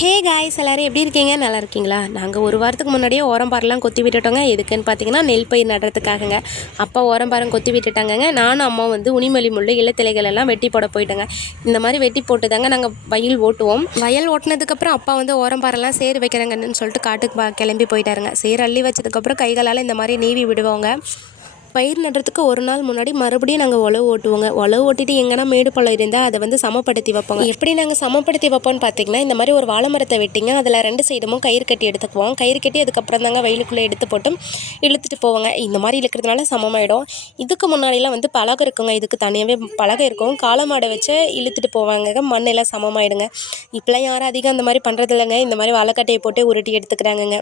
Hey guys எல்லோரும் எப்படி இருக்கீங்க? நல்லா இருக்கீங்களா? நாங்கள் ஒரு வாரத்துக்கு முன்னாடியே ஓரம்பாரெலாம் கொத்தி விட்டுட்டோங்க. எதுக்குன்னு பார்த்தீங்கன்னா நெல் பயிர் நடுறதுக்காகங்க. அப்பா ஓரம்பாரம் கொத்தி விட்டுட்டாங்கங்க. நானும் அம்மா வந்து உனிமலி முள்ளு இலத்திலைகள் எல்லாம் வெட்டி போட போயிட்டோங்க. இந்த மாதிரி வெட்டி போட்டு தாங்க நாங்கள் வயல் ஓட்டுவோம். வயல் ஓட்டினதுக்கப்புறம் அப்பா வந்து ஓரம்பாரெல்லாம் சேர் வைக்கிறாங்கன்னு சொல்லிட்டு காட்டுக்கு கிளம்பி போயிட்டாருங்க. சேர் அள்ளி வச்சதுக்கப்புறம் கைகளால் இந்த மாதிரி நீவி விடுவோங்க. பயிர் நடுறதுக்கு ஒரு நாள் முன்னாடி மறுபடியும் நாங்கள் உழவு ஓட்டுவோங்க. உழவு ஓட்டிட்டு எங்கன்னா மேடு பள்ளம் இருந்தால் அதை வந்து சமப்படுத்தி வைப்போங்க. எப்படி நாங்கள் சமப்படுத்தி வைப்போம்னு பார்த்தீங்கன்னா இந்த மாதிரி ஒரு வாழை மரத்தை வெட்டிங்க அதில் ரெண்டு சைடுமும் கயிறு கட்டி எடுத்துக்குவோம். கயிறு கட்டி அதுக்கப்புறம் தாங்க வயலுக்குள்ளே எடுத்து போட்டு இழுத்துட்டு போவாங்க. இந்த மாதிரி இழுக்கிறதுனால சமமாயிடும். இதுக்கு முன்னாடிலாம் வந்து பலகை இருக்குங்க. இதுக்கு தனியாகவே பலகை இருக்கும். காளை மாடை வச்சு இழுத்துட்டு போவாங்க. மண்ணெல்லாம் சமமாயிடுங்க. இப்போலாம் யாரும் அதிகம் அந்த மாதிரி பண்ணுறது இல்லைங்க இந்த மாதிரி வாழைக்கட்டையை போட்டு உருட்டி எடுத்துக்கிறாங்கங்க.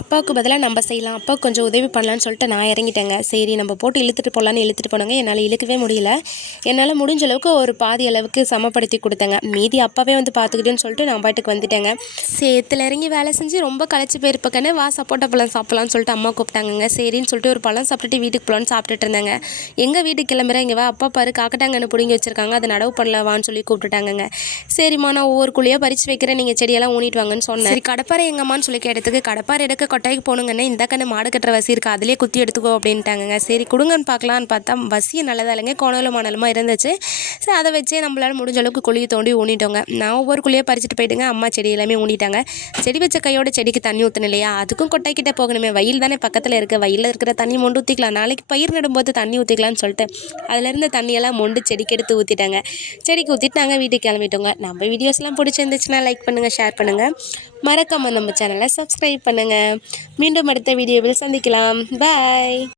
அப்பாவுக்கு பதிலாக நம்ம செய்யலாம். அப்பா கொஞ்சம் உதவி பண்ணலான்னு சொல்லிட்டு நான் இறங்கிட்டேங்க. சரி நம்ம போட்டு இழுத்துட்டு போகலான்னு இழுத்துட்டு போனாங்க. என்னால் இழுக்கவே முடியல. என்னால் முடிஞ்ச அளவுக்கு ஒரு பாதி அளவுக்கு சமப்படுத்தி கொடுத்தேங்க. மீதி அப்பாவே வந்து பார்த்துக்கிட்டேன்னு சொல்லிட்டு நான் பாட்டுக்கு வந்துட்டேங்க. சேத்துல இறங்கி வேலை செஞ்சு ரொம்ப களைச்சி போயிருப்பக்கன்னு வா சப்போட்டா பழம் சாப்பிட்லான்னு சொல்லிட்டு அம்மா கூப்பிட்டாங்கங்க. சரின்னு சொல்லிட்டு ஒரு பழம் சாப்பிட்டுட்டு வீட்டுக்கு போகலான்னு சாப்பிட்டுட்டு இருந்தாங்க. எங்கள் வீட்டுக்கு கிளம்புறேன் இங்கே வா அப்பா பாரு காக்கட்டாங்கன்னு பிடுங்கி வச்சிருக்காங்க. அதை நடவு பண்ணலவான்னு சொல்லி கூப்பிட்டுட்டாங்கங்க. சரிம்மா நான் ஒவ்வொரு குழியாக பறித்து வைக்கிறேன். நீங்கள் செடியெல்லாம் ஊனிட்டு வாங்கன்னு சொன்னேன். சரி கடப்பாரை எங்கம்மான்னு சொல்லி கேட்டதுக்கு கடப்பாரை எடுக்க கொட்டாய்க்கு போகணுங்கன்னு இந்த கண்ணு மாடு கட்டுற வசி இருக்கு. அதிலே குத்தி எடுத்துக்கோ அப்படின்ட்டாங்கங்க. சரி கொடுங்கன்னு பார்க்கலான்னு பார்த்தா வசிய நல்லதா இல்லைங்க கோணலும் மணலுமா இருந்துச்சு. சரி அதை வச்சே நம்மளால் முடிஞ்ச அளவுக்கு குழியை தோண்டி ஊனிட்டோங்க. நான் ஒவ்வொரு குழியாக பறிச்சுட்டு போயிட்டுங்க அம்மா செடி எல்லாமே ஊனிட்டாங்க. செடி வச்ச கையோட செடிக்கு தண்ணி ஊற்றணும் இல்லையா? அதுக்கும் கொட்டாய்க்கிட்ட போகணுமே வயல் தானே பக்கத்தில் இருக்க. வயலில் இருக்கிற தண்ணி மொண்டு ஊற்றிக்கலாம் நாளைக்கு பயிர் நடும்போது தண்ணி ஊற்றிக்கலாம்னு சொல்லிட்டு அதுலேருந்து தண்ணியெல்லாம் மொண்டு செடிக்கு எடுத்து ஊற்றிட்டாங்க செடிக்கு ஊற்றிட்டு நாங்கள் வீட்டுக்கு கிளம்பிட்டோங்க. நம்ம வீடியோஸ்லாம் பிடிச்சிருந்துச்சுன்னா லைக் பண்ணுங்கள் ஷேர் பண்ணுங்கள் மறக்காமல் நம்ம சேனலை சப்ஸ்கிரைப் பண்ணுங்கள் மீண்டும் அடுத்த வீடியோவில் சந்திக்கலாம். பாய்